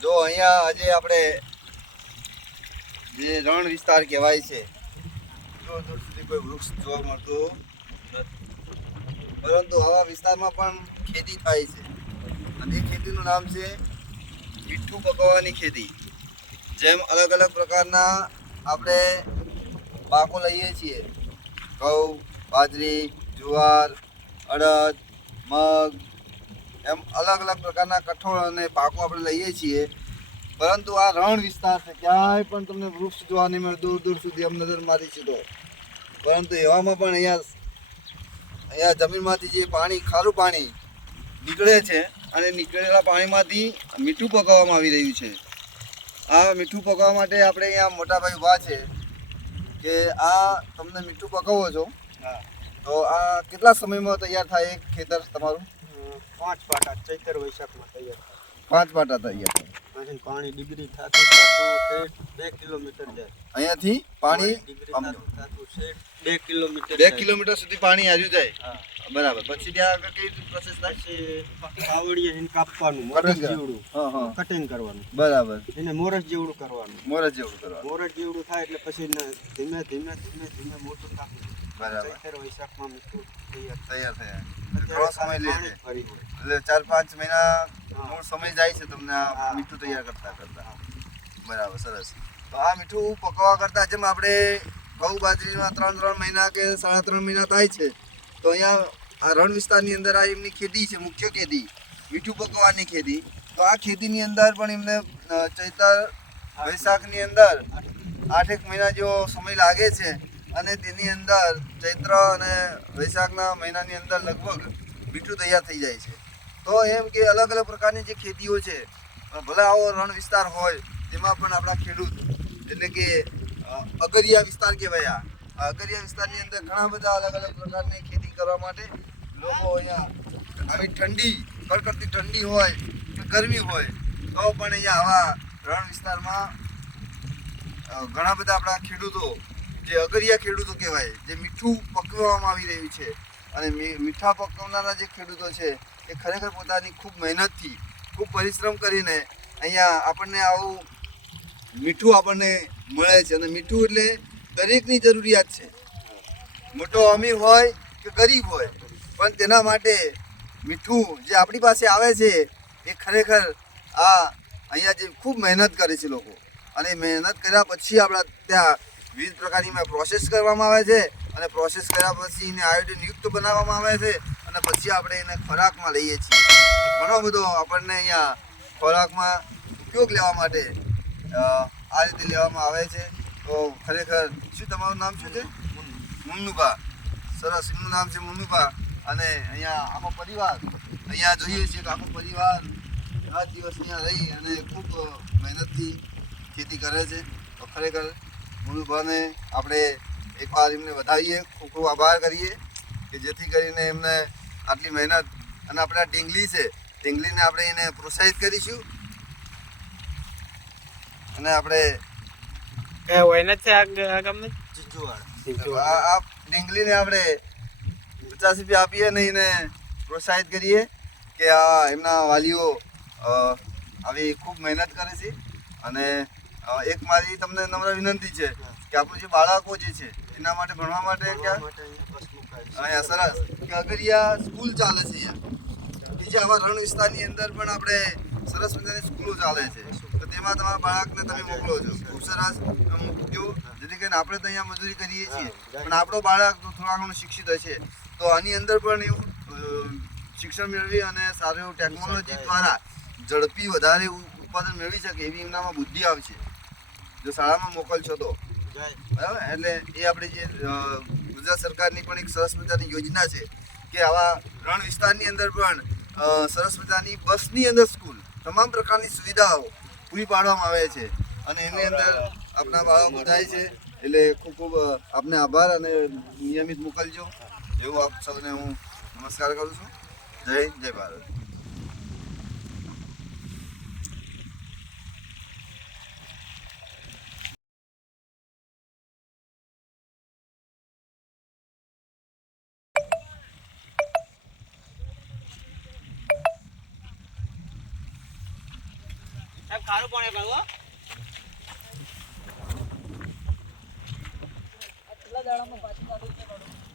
જો અહીંયા આજે આપણે જે રણ વિસ્તાર કહેવાય છે દૂર દૂર સુધી કોઈ વૃક્ષ જોવા મળતું નથી. પરંતુ આવા વિસ્તારમાં પણ ખેતી થાય છે. અને એ ખેતીનું નામ છે મીઠું પકવવાની ખેતી. જેમ અલગ અલગ પ્રકારના આપણે પાકો લઈએ છીએ. ઘઉં, બાજરી, જુવાર, અડદ, મગ એમ અલગ અલગ પ્રકારના કઠોળ અને પાકો આપણે લઈએ છીએ. પરંતુ આ રણ વિસ્તાર છે ક્યાંય પણ તમને વૃક્ષ જોવા નહીં મળે દૂર દૂર સુધી આમ નજર મારી છીએ પરંતુ એવામાં પણ અહીંયા અહીંયા જમીનમાંથી જે પાણી ખારું પાણી નીકળે છે અને નીકળેલા પાણીમાંથી મીઠું પકાવવામાં આવી રહ્યું છે. આ મીઠું પકાવવા માટે આપણે અહીંયા મોટાભાઈ ઊભા છે કે આ તમને મીઠું પકાવો છો. તો આ કેટલા સમયમાં તૈયાર થાય એક ખેતર તમારું? પાંચ પાટા ચૈતર વૈશાખમાં તૈયાર પાંચ પાટા તૈયાર થાય. થાય પાણી ડિગ્રી થતું બે કિલોમીટર જાય. અહીંયાથી પાણી બે કિલોમીટર બે કિલોમીટર સુધી પાણી આજુ જાય. બરાબર. પછી ત્યાં આગળ કઈ પ્રોસેસ થાય? પછી કાવડીએ એને કાપવાનું મોરસ જેવડું. હા હા. કટિંગ કરવાનું. બરાબર. એને મોરસ જેવડું કરવાનું. મોરસ જેવું કરવાનું. મોરસ જેવડું થાય એટલે પછી ધીમે ધીમે ધીમે ધીમે મોટું કાપી બરાબર. વૈશાખમાં તૈયાર થયા. થોડો સમય લે છે. એટલે ચાર પાંચ મહિના. મૂળ સમય જાય છે તમને આ મીઠું તૈયાર કરતા કરતા. બરાબર સરસ. તો આ મીઠું પકવવા કરતા જેમ આપણે ઘઉં બાજરીમાં ત્રણ ત્રણ મહિના કે સાડા ત્રણ મહિના થાય છે તો અહીંયા આ રણ વિસ્તારની અંદર આ એમની ખેતી છે મુખ્ય ખેતી મીઠું પકવવાની ખેતી. તો આ ખેતીની અંદર પણ એમને ચૈતર વૈશાખની અંદર આઠેક મહિના જેવો સમય લાગે છે. અને તેની અંદર ચૈત્ર અને વૈશાખના મહિનાની અંદર લગભગ મીઠું તૈયાર થઈ જાય છે. તો એમ કે અલગ અલગ પ્રકારની જે ખેતીઓ છે, ભલે આવો રણ વિસ્તાર હોય, તેમાં પણ આપણા ખેડૂત, એટલે કે અગરિયા વિસ્તાર કહેવાય આ. અગરિયા વિસ્તારની અંદર ઘણા બધા અલગ અલગ પ્રકારની ખેતી કરવા માટે લોકો અહીંયા આવી ઠંડી, કડકડતી ઠંડી હોય કે ગરમી હોય, તો પણ અહીંયા આવા રણ વિસ્તારમાં ઘણા બધા આપણા ખેડૂતો જે અગરિયા ખેડૂતો કહેવાય, જે મીઠું પકવવામાં આવી રહ્યું છે અને મીઠા પકવનારા જે ખેડૂતો છે, એ ખરેખર પોતાની ખૂબ મહેનતથી, ખૂબ પરિશ્રમ કરીને અહીંયા આપણને આવું મીઠું આપણને મળે છે અને મીઠું એટલે દરેકની જરૂરિયાત છે. મોટો અમીર હોય કે ગરીબ હોય, પણ તેના માટે મીઠું જે આપણી પાસે આવે છે, એ ખરેખર આ અહીંયા જે ખૂબ મહેનત કરે છે લોકો. અને મહેનત કર્યા પછી આપણા ત્યાં વિવિધ પ્રકારની પ્રોસેસ કરવામાં આવે છે અને પ્રોસેસ કર્યા પછી એને આયોડિન યુક્ત બનાવવામાં આવે છે અને પછી આપણે એને ખોરાકમાં લઈએ છીએ. ઘણો બધો આપણને અહીંયા ખોરાકમાં ઉપયોગ લેવા માટે આ રીતે લેવામાં આવે છે. તો ખરેખર શું તમારું નામ શું છે? મુન્નુભા. સરસ, એમનું નામ છે મુન્નુભા. અને અહીંયા આખો પરિવાર, અહીંયા જોઈએ છીએ કે આખો પરિવાર રાત દિવસ અહીંયા રહી અને ખૂબ મહેનતથી ખેતી કરે છે. તો ખરેખર મુન્નુભાને આપણે એકવાર એમને વધાવીએ ખૂબ ખૂબ આભાર કરીએ કે જેથી કરીને એમને આટલી મહેનત અને આપણે આ ઢીંગલી છે ડીંગલીને આપણે એને પ્રોત્સાહિત કરીશું. અને આપણે હોય નથી આ આ ઢીંગલીને આપણે પચાસ રૂપિયા આપીએ અને એને પ્રોત્સાહિત કરીએ કે આ એમના વાલીઓ આવી ખૂબ મહેનત કરે છે. અને એક મારી તમને નમ્ર વિનંતી છે કે આપણું જે બાળકો જે છે એના માટે ભણવા માટે ક્યાં? અહીંયા સરસ. કે અગરિયા સ્કૂલ ચાલે છે અહીંયા. બીજા આવા રણ વિસ્તારની અંદર પણ આપણે સરસ મજાની સ્કૂલો ચાલે છે. તો તેમાં તમારા બાળકને તમે મોકલો છો. ખૂબ સરસ. મૂકજો જેથી કરીને આપણે તો અહીંયા મજૂરી કરીએ છીએ. પણ આપણો બાળક તો થોડા ઘણું શિક્ષિત હશે. તો આની અંદર પણ એવું શિક્ષણ મેળવી અને સારું એવું ટેકનોલોજી દ્વારા ઝડપી વધારે ઉત્પાદન મેળવી શકે એવી એમનામાં બુદ્ધિ આવશે. જો શાળામાં મોકલશો તો. બરાબર? એટલે એ આપણી જે ગુજરાત સરકારની પણ એક સરસ મજાની યોજના છે કે આવા રણ વિસ્તારની અંદર પણ સરસ મજાની બસની અંદર સ્કૂલ તમામ પ્રકારની સુવિધાઓ પૂરી પાડવામાં આવે છે. અને એની અંદર આપણા બાળકો થાય છે. એટલે ખૂબ ખૂબ આપને આભાર અને નિયમિત મોકલજો. એવું આપ સૌને હું નમસ્કાર કરું છું. જય જય ભારત. સાહેબ ખારું પાણી કરવો આટલા દાડામાં પાછી પાછી